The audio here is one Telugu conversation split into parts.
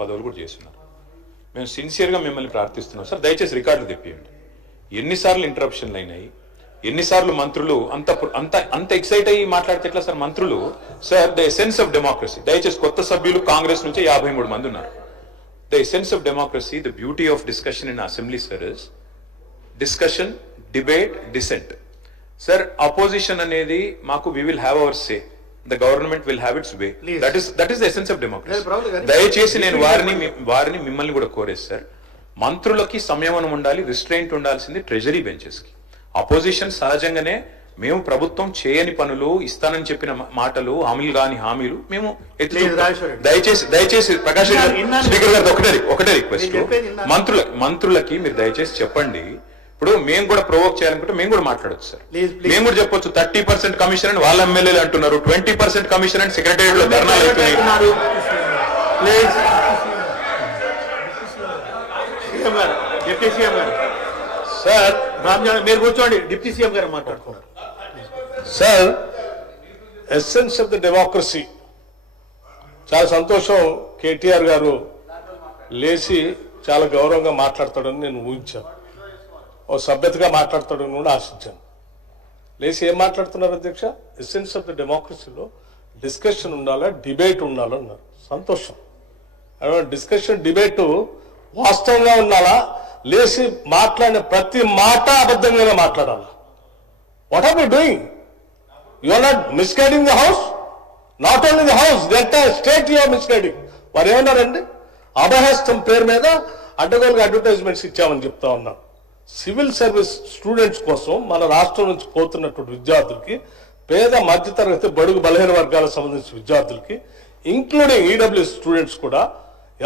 పదవులు కూడా చేస్తున్నారు. మేము సిన్సియర్గా మిమ్మల్ని ప్రార్థిస్తున్నాం సార్, దయచేసి రికార్డులు తెప్పియండి. ఎన్నిసార్లు ఇంటరప్షన్లు అయినాయి, ఎన్నిసార్లు మంత్రులు అంత అంత అంత ఎక్సైట్ అయ్యి మాట్లాడితే ఎట్లా సార్? మంత్రులు sir the essence of democracy, దయచేసి కొత్త సభ్యులు కాంగ్రెస్ నుంచి 53 మంది ఉన్నారు. The essence of democracy, the beauty of discussion in assembly sir is discussion, debate, dissent. Sir opposition అనేది మాకు we will have our say, the government will have its way. That is the essence of democracy. దయచేసి నేను వారిని మిమ్మల్ని కూడా కోరేది సార్, మంత్రులకి సంయమనం ఉండాలి, రిస్ట్రెయింట్ ఉండాల్సింది ట్రెజరీ బెంచెస్ కి. అపోజిషన్ సహజంగానే మేము ప్రభుత్వం చేయని పనులు, ఇస్తానని చెప్పిన మాటలు, హామీలు మేము దయచేసి ప్రకాష్ స్పీకర్ గారు ఒకటే రిక్వెస్ట్, మంత్రులకి మీరు దయచేసి చెప్పండి. ఇప్పుడు మేము కూడా ప్రొవోక్ చేయాలనుకుంటే మేము కూడా మాట్లాడచ్చు సార్. మేము కూడా చెప్పొచ్చు 30% కమిషన్ అని వాళ్ళ ఎమ్మెల్యేలు అంటున్నారు, 20% కమిషన్ అని సెక్రటేరియట్ లో ధర్నాలు అవుతున్నాయి. సార్ మీరు కూర్చోండి, డిప్యూటీ సీఎం గారు మాట్లాడుతున్నారు. Sir essence of the democracy, చాలా సంతోషం. కేటీఆర్ గారు లేచి చాలా గౌరవంగా మాట్లాడతాడని నేను ఊహించాను, ఓ సభ్యతగా మాట్లాడతాడని కూడా ఆశించాను. లేచి ఏం మాట్లాడుతున్నారు అధ్యక్ష? ఎసెన్స్ ఆఫ్ ద డెమోక్రసీలో డిస్కషన్ ఉండాలా, డిబేట్ ఉండాలన్నారు. సంతోషం. డిస్కషన్, డిబేటు వాస్తవంగా ఉండాలా, లేచి మాట్లాడిన ప్రతి మాట అబద్ధంగానే మాట్లాడాలా? What are you doing? You are not misguiding the house, not only the house, the entire state you are misguiding. వారు ఏమన్నారండి? అభయహస్తం పేరు మీద అడ్డగోలుగా అడ్వర్టైజ్మెంట్స్ ఇచ్చామని చెప్తా ఉన్నాం. సివిల్ సర్వీస్ స్టూడెంట్స్ కోసం మన రాష్ట్రం నుంచి పోతున్నటువంటి విద్యార్థులకి, పేద మధ్యతరగతి బడుగు బలహీన వర్గాలకు సంబంధించిన విద్యార్థులకి, ఇంక్లూడింగ్ ఈడబ్ల్యూఎస్ స్టూడెంట్స్ కూడా,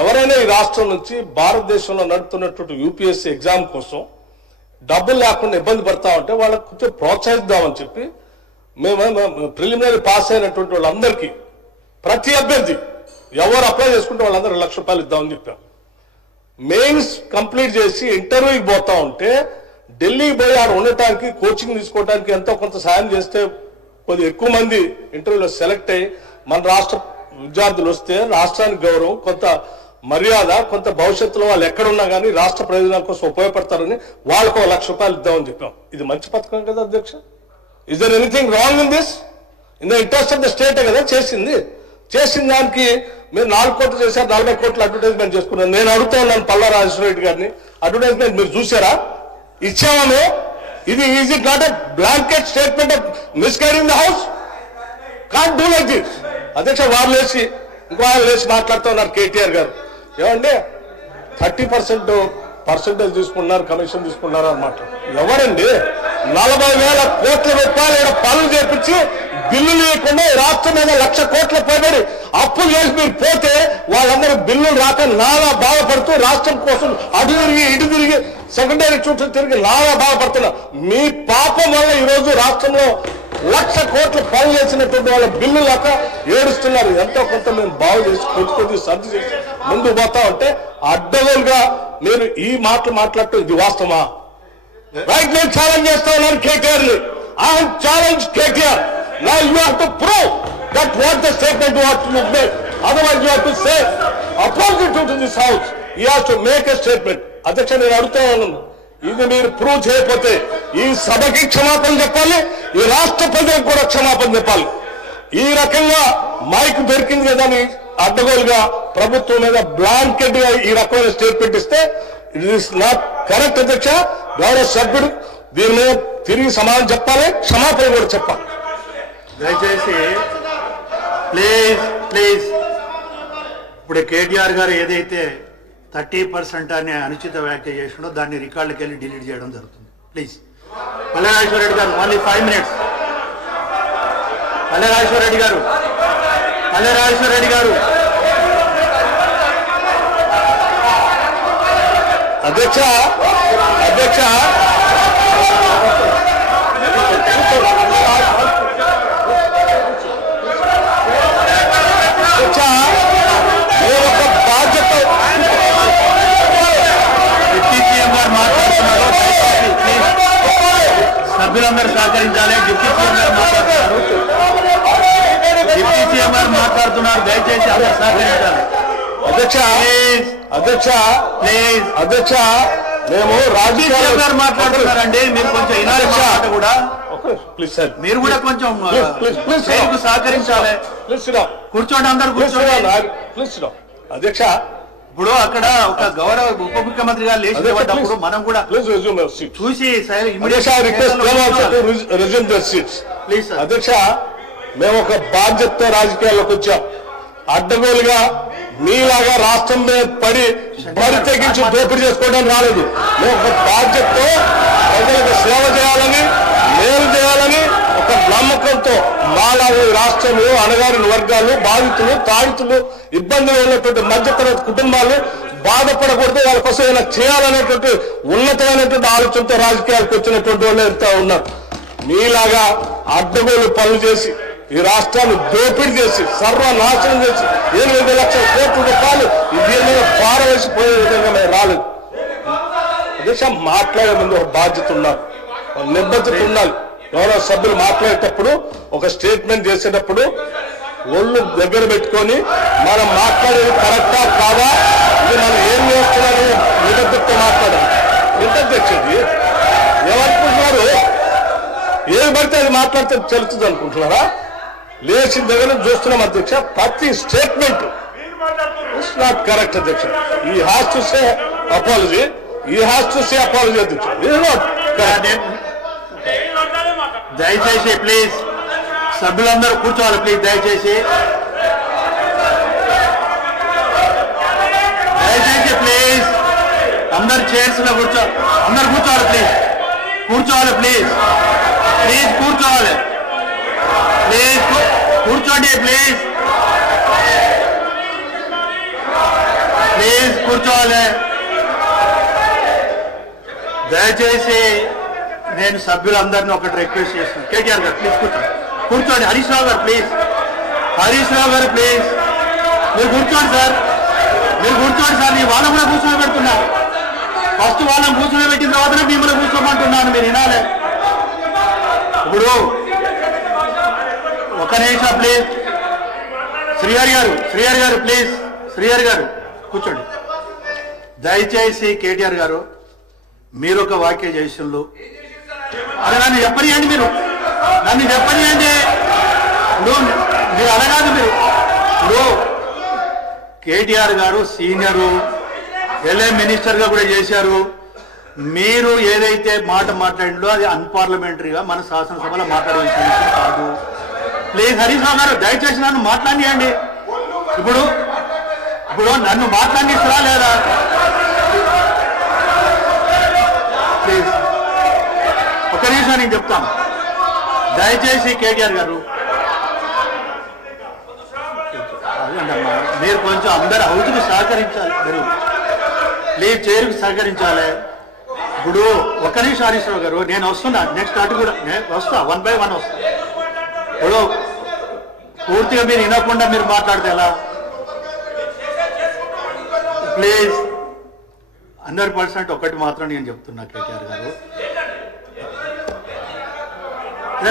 ఎవరైనా ఈ రాష్ట్రం నుంచి భారతదేశంలో నడుపుతున్నటువంటి యూపీఎస్సీ ఎగ్జామ్ కోసం డబ్బులు లేకుండా ఇబ్బంది పడతా ఉంటే వాళ్ళకి కొంచెం ప్రోత్సహిద్దామని చెప్పి మేము ప్రిలిమినరీ పాస్ అయినటువంటి వాళ్ళందరికీ, ప్రతి అభ్యర్థి ఎవరు అప్లై చేసుకుంటే వాళ్ళందరూ ₹1,00,000 ఇద్దామని చెప్పాం. మెయిన్స్ కంప్లీట్ చేసి ఇంటర్వ్యూకి పోతా ఉంటే ఢిల్లీకి పోయి ఆడ ఉండటానికి, కోచింగ్ తీసుకోవడానికి ఎంతో కొంత సాయం చేస్తే కొద్దిగా ఎక్కువ మంది ఇంటర్వ్యూలో సెలెక్ట్ అయ్యి మన రాష్ట్ర విద్యార్థులు వస్తే రాష్ట్రానికి గౌరవం, కొంత మర్యాద, కొంత భవిష్యత్తులో వాళ్ళు ఎక్కడున్నా కానీ రాష్ట్ర ప్రయోజనాల కోసం ఉపయోగపడతారని వాళ్ళకు ₹1,00,000 ఇద్దామని చెప్పాం. ఇది మంచి పథకం కదా అధ్యక్ష? Is there anything wrong in this? In the interest of the state కదా చేసింది. చేసిన దానికి మీరు 4 కోట్లు చేశారు, 40 కోట్లు అడ్వర్టైజ్మెంట్ చేసుకున్నారు. నేను అడుగుతా ఉన్నాను పల్లా రాజేశ్వర రెడ్డి గారిని, అడ్వర్టైజ్మెంట్ మీరు చూసారా? ఇచ్చామని. ఇది is it not a blanket statement of misguiding the house? Can't do like this. అధ్యక్ష వారు లేచి ఇంకో ఆయన లేచి మాట్లాడుతూ ఉన్నారు కేటీఆర్ గారు. ఏమండి 30% తీసుకున్నారు, కమిషన్ తీసుకున్నారు అన్నమాట. ఎవరండి 40,000 కోట్ల రూపాయల పనులు చేపించి బిల్లులు ఇవ్వకుండా రాష్ట్రం మీద 1,00,000 కోట్ల పైబడి అప్పులు చేసి మీరు పోతే వాళ్ళందరూ బిల్లులు రాక నాలా బాధపడుతూ రాష్ట్రం కోసం అటు తిరిగి ఇటు తిరిగి సెకండరీ చుట్టూ తిరిగి నాలా బాధపడుతున్నారు. మీ పాపం వల్ల ఈరోజు రాష్ట్రంలో 1,00,000 కోట్ల పనులు చేసినటువంటి వాళ్ళ బిల్లు లేక ఏడుస్తున్నారు. ఎంతో కొంత మేము బాగు చేసి కొద్ది సర్ది చేసి ముందుకు పోతా ఉంటే అడ్డగోలుగా మీరు ఈ మాటలు మాట్లాడటం ఇది వాస్తవమా? రైట్, నేను ఛాలెంజ్ చేస్తా ఉన్నాను కేటీఆర్ ని. I challenge KTR. Now you have to prove that what the statement what you made. Otherwise you have to say opposite to this house. He has to make a statement. అధ్యక్ష నేను అడుగుతా ఉన్నాను, ఇది మీరు ప్రూవ్ చేయకపోతే ఈ సభకి క్షమాపణ చెప్పాలి, ఈ రాష్ట్ర ప్రజలకు కూడా క్షమాపణ చెప్పాలి. ఈ రకంగా మైక్ దొరికింది కదా అని అడ్డగోలుగా ప్రభుత్వం మీద బ్లాంకెట్ గా ఈ రకమైన స్టేట్మెంట్ ఇస్తే ఇట్ ఈస్ నాట్ కరెక్ట్ అధ్యక్ష. గౌరవ సభ్యుడు దీని మీద తిరిగి సమాధానం చెప్పాలి, క్షమాపణ కూడా చెప్పాలి. దయచేసి ప్లీజ్ ఇప్పుడు కేటీఆర్ గారు ఏదైతే 30% అనే అనుచిత వ్యాఖ్య చేసినో దాన్ని రికార్డులకు వెళ్ళి డిలీట్ చేయడం జరుగుతుంది. ప్లీజ్. పల్లెరాజేశ్వర రెడ్డి గారు ఓన్లీ 5 minutes. పల్లెరాజేశ్వర రెడ్డి గారు అధ్యక్ష సభ్యులందరూ సహకరించాలి. డిప్యూటీ సీఎం గారు మాట్లాడుతున్నారు, దయచేసి అందరూ సహకరించాలి. అధ్యక్ష అధ్యక్ష ప్లీజ్ అధ్యక్ష మేము రాజకీయాలు గారు మాట్లాడుతున్నారండి, మీరు కొంచెం వినాలి మాట కూడా. ప్లీజ్ సార్, మీరు కూడా కొంచెం ప్లీజ్ చైర్కు సహకరించాలి. ప్లీజ్ కూర్చోండి, అందరు కూర్చోండి. ప్లీజ్ అధ్యక్ష, ఇప్పుడు అక్కడ ఒక గౌరవ ఉప ముఖ్యమంత్రి గారు లేచి నిలబడ్డప్పుడు మనం కూడా ప్లీజ్ రెజ్యూమ్ యువర్ సీట్. చూసి అధ్యక్ష, I request them also to resume their seats. Please sir. అధ్యక్ష, మేము ఒక బాధ్యతతో రాజకీయాల్లోకి వచ్చాం. అడ్డగోలుగా మీలాగా రాష్ట్రం మీద పడి తెగించి దోపిడీ చేసుకోవడం రాలేదు. మేము ఒక బాధ్యతతో ప్రజలకు సేవ చేయాలని, మేలు చేయాలని ఒక నమ్మకంతో మాలాగా ఈ రాష్ట్రంలో అణగారిన వర్గాలు, బాధితులు, తాడితులు, ఇబ్బందులు ఉన్నటువంటి మధ్యతరగతి కుటుంబాలు బాధపడకూడదు, వాళ్ళ కోసం ఏమైనా చేయాలనేటువంటి ఉన్నతమైనటువంటి ఆలోచనతో రాజకీయాలకు వచ్చినటువంటి వాళ్ళు ఎంత ఉన్నారు. మీలాగా అడ్డగోలు పనులు చేసి ఈ రాష్ట్రాన్ని దోపిడీ చేసి సర్వనాశనం చేసి 8 లక్షల కోట్ల రూపాయలు దీని మీద పారవేసిపోయే విధంగా మేము రాలేదు. అధ్యక్ష, మాట్లాడే ముందు ఒక బాధ్యత ఉన్నారు, ఒక నిబద్ధత ఉండాలి. గౌరవ సభ్యులు మాట్లాడేటప్పుడు ఒక స్టేట్మెంట్ చేసేటప్పుడు ఒళ్ళు దగ్గర పెట్టుకొని మనం మాట్లాడేది కరెక్టా కాదా, ఇది మనం ఏం చేస్తున్నారని నిబద్ధతతో మాట్లాడాలి. ఎంత అధ్యక్షది ఏమనుకుంటున్నారు? ఏది పడితే అది మాట్లాడితే చెల్లుతుంది అనుకుంటున్నారా? లేచిన దగ్గర చూస్తున్నాం అధ్యక్ష, ప్రతి స్టేట్మెంట్ ఇట్స్ నాట్ కరెక్ట్ అధ్యక్ష. ఈ హ్యాస్ టు సే అపాలజీ, ఈ హ్యాస్ టు సే అపాలజీ అధ్యక్ష. దయచేసి ప్లీజ్ సభ్యులందరూ కూర్చోవాలి. ప్లీజ్ దయచేసి ప్లీజ్ అందరు చైర్స్ లో అందరు కూర్చోవాలి. ప్లీజ్ కూర్చోవాలి. ప్లీజ్ కూర్చోవాలి. ప్లీజ్ కూర్చోండి. ప్లీజ్ కూర్చోవాలి. దయచేసి నేను సభ్యులందరినీ ఒకటి రిక్వెస్ట్ చేస్తున్నాను. కేటీఆర్ గారు ప్లీజ్ కూర్చోండి. హరీష్ రావు గారు ప్లీజ్. మీరు కూర్చోండి సార్. నేను వాళ్ళని కూడా కూర్చొని పెడుతున్నాను. ఫస్ట్ వాళ్ళని కూర్చొని పెట్టిన తర్వాతనే మిమ్మల్ని కూర్చోమంటున్నాను. మీరు వినాలి. ఇప్పుడు ఒక నిమిషం ప్లీజ్. శ్రీహరి గారు ప్లీజ్. శ్రీహరి గారు కూర్చోండి. దయచేసి కేటీఆర్ గారు మీరు ఒక వాక్య చేసిళ్ళు. అదే నన్ను చెప్పనియండి. ఇప్పుడు మీరు అనగాదు. ఇప్పుడు కేటీఆర్ గారు సీనియరు, ఎల్ఏ మినిస్టర్గా కూడా చేశారు. మీరు ఏదైతే మాట మాట్లాడిందో అది అన్పార్లమెంటరీగా మన శాసనసభలో మాట్లాడవలసిన విషయం కాదు. ప్లీజ్ హరీష్ రావు గారు దయచేసి నన్ను మాట్లాడియండి. ఇప్పుడు నన్ను మాట్లాడిస్తారా లేదా? ప్లీజ్ ఒక నిమిషం నేను చెప్తాను. దయచేసి కేటీఆర్ గారు మీరు కొంచెం అందరు హౌస్కి సహకరించాలి. మీరు ప్లీజ్ చైర్కి సహకరించాలి. ఇప్పుడు ఒక్క నిమిషం హరీష్ రావు గారు, నేను వస్తున్నా. నెక్స్ట్ అటు కూడా నేను వస్తా, 1 by 1 వస్తా. ఇప్పుడు పూర్తిగా మీరు వినకుండా మీరు మాట్లాడితే ఎలా? ప్లీజ్ 100% ఒకటి మాత్రం నేను చెప్తున్నా కేటీఆర్ గారు,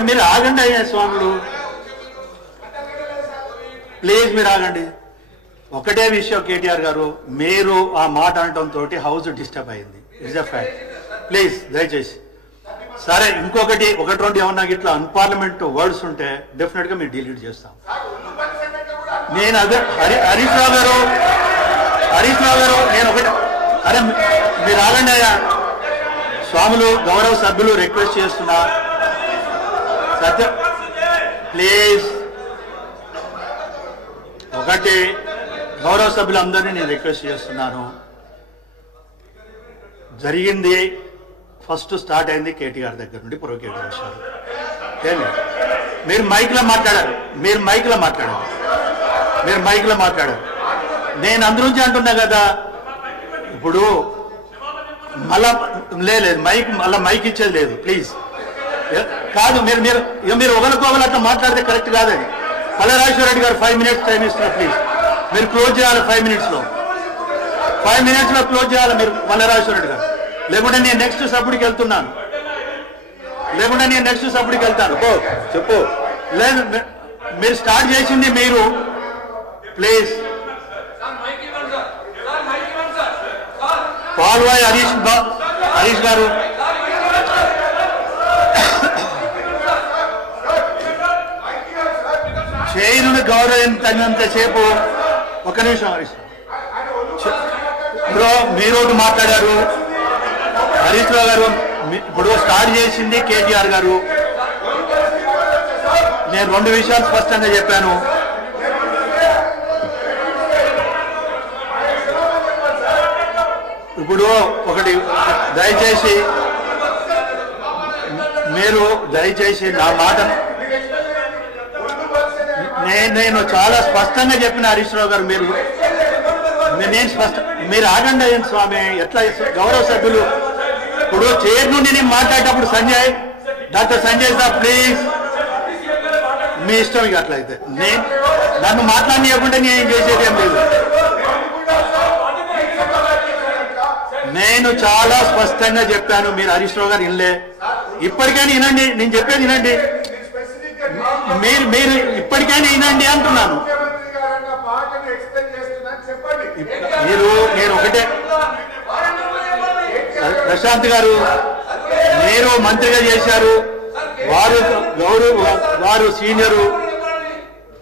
మీరు ఆగండి. అయ్యా స్వాములు ప్లీజ్ మీరు ఆగండి. ఒకటే విషయం కేటీఆర్ గారు, మీరు ఆ మాట అనడంతో హౌస్ డిస్టర్బ్ అయింది. It's a fact. ప్లీజ్ దయచేసి. సరే, ఇంకొకటి 1-2 ఏమన్నా ఇట్లా అన్పార్లమెంట్ వర్డ్స్ ఉంటే డెఫినెట్గా మీరు డిలీట్ చేస్తాం. నేను అదే హరీష్ రావు గారు నేను ఒకటి, అరే మీరు ఆగండి అయ్యా స్వాములు, గౌరవ సభ్యులు రిక్వెస్ట్ చేస్తున్నా. సత్య ప్లీజ్. ఒకటి గౌరవ సభ్యులందరినీ నేను రిక్వెస్ట్ చేస్తున్నాను. జరిగింది ఫస్ట్ స్టార్ట్ అయింది కేటీఆర్ దగ్గర నుండి ప్రొవోకేట్ చేశారు. మీరు మైక్లో మాట్లాడారు. నేను అందులోంచి అంటున్నా కదా. ఇప్పుడు మళ్ళా లేదు మైక్ ఇచ్చేది లేదు. ప్లీజ్ కాదు, మీరు ఒకరికొకరు అట్లా మాట్లాడితే కరెక్ట్ కాదని. పల్లెరాజేశ్వర రెడ్డి గారు 5 minutes టైం ఇస్తున్నారు. ప్లీజ్ మీరు క్లోజ్ చేయాలి. 5 minutesలో క్లోజ్ చేయాలి మీరు పల్లెరాజేశ్వర రెడ్డి గారు. లేకుంటే నేను నెక్స్ట్ సభ్యుడికి వెళ్తాను. చెప్పు. లేదు, మీరు స్టార్ట్ చేసింది మీరు. ప్లీజ్ పాల్వాయి హరీష్ గారు, చైరును గౌరవించినంతసేపు ఒక నిమిషం హరీష్ బ్రో, మీరు ఒకటి మాట్లాడారు, హరీష్ రావు గారు ఇప్పుడు స్టార్ట్ చేసింది కేటీఆర్ గారు. నేను 2 విషయాలు స్పష్టంగా చెప్పాను. ఇప్పుడు ఒకటి దయచేసి నా మాట నేను చాలా స్పష్టంగా చెప్పిన హరీష్ రావు గారు, మీరు ఆగండి స్వామి, ఎట్లా గౌరవ సభ్యులు ఇప్పుడు చైర్ నుండి నేను మాట్లాడేటప్పుడు డాక్టర్ సంజయ్ సార్ ప్లీజ్, మీ ఇష్టం ఇక అట్లయితే. నన్ను మాట్లాడనియకుండా నేను చేసేది ఏం లేదు. నేను చాలా స్పష్టంగా చెప్పాను, మీరు హరీష్ రావు గారు వినలే. ఇప్పటికైనా వినండి, నేను చెప్పేది వినండి. మీరు ఇప్పటికైనా వినండి అంటున్నాను. నేను ఒకటే, ప్రశాంత్ గారు మీరు మంత్రిగా చేశారు,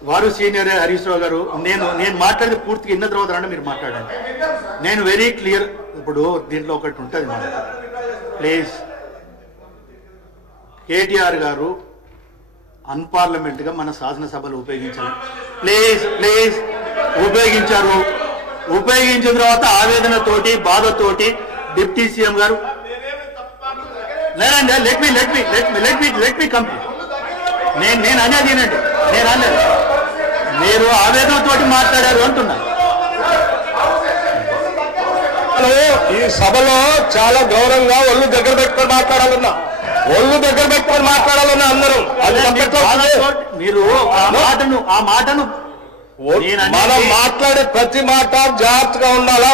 వారు సీనియరే హరీష్ రావు గారు. నేను మాట్లాడితే పూర్తిగా ఇన్న తర్వాత రండి మీరు మాట్లాడండి. నేను వెరీ క్లియర్. ఇప్పుడు దీంట్లో ఒకటి ఉంటుంది మన ప్లీజ్, కేటీఆర్ గారు అన్పార్లమెంట్గా మన శాసనసభలు ఉపయోగించారు. ప్లీజ్ ఉపయోగించారు. ఉపయోగించిన తర్వాత ఆవేదనతోటి బాధతోటి డిప్యూటీ సీఎం గారు లేదండి, లెట్ మీ కంప్లీట్. నేను అనేది వినండి, నేను అనలేదు, మీరు ఆవేదనతోటి మాట్లాడారు అంటున్నా. ఈ సభలో చాలా గౌరవంగా ఒళ్ళు దగ్గర పెట్టుకొని మాట్లాడాలన్నా అందరూ. మీరు ఆ మాటను మనం మాట్లాడే ప్రతి మాట జాగ్రత్తగా ఉండాలా.